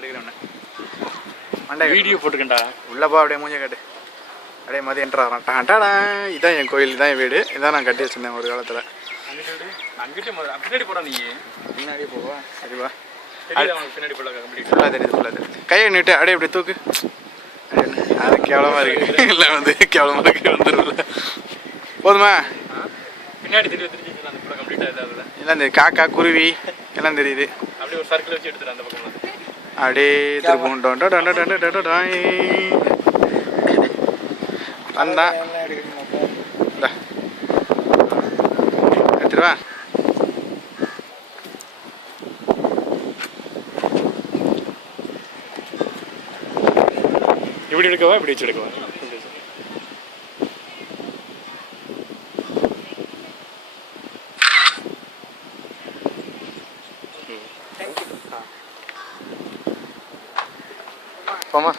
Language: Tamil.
எடுக்கிறேன் மண்டை வீடியோ போட்டுக்கண்டா உள்ளப்பா அப்படியே மூஞ்ச காட்டு அப்படியே மதியம் என்ட்ரு ஆகிறான் டாடாடா இதான் என் கோயில் இதான் என் வீடு இதான் நான் கட்டி வச்சுருந்தேன் ஒரு காலத்தில் அங்கிட்டு பின்னாடி போடா நீ பின்னாடியே போவா சரிவா பின்னாடி போட கம்ப்ளீட் ஃபுல்லாக தெரியுது கையை நீட்டு அப்படியே இப்படி தூக்கு அது கேவலமாக இருக்குது இல்லை வந்து கேவலமாக இருக்கு வந்துடும்ல போதுமா பின்னாடி தெரிஞ்சு அந்த படம் கம்ப்ளீட் ஆகுது எல்லாம் தெரியுது காக்கா குருவி எல்லாம் தெரியுது அப்படியே ஒரு சர்க்கிள் வச்சு எடுத்துட்டு அந்த பக்கம் அப்படியே திருப்பம் வந்தா எடுத்துருவா இப்படி எடுக்கவா இப்படி வச்சு எடுக்கவா போமா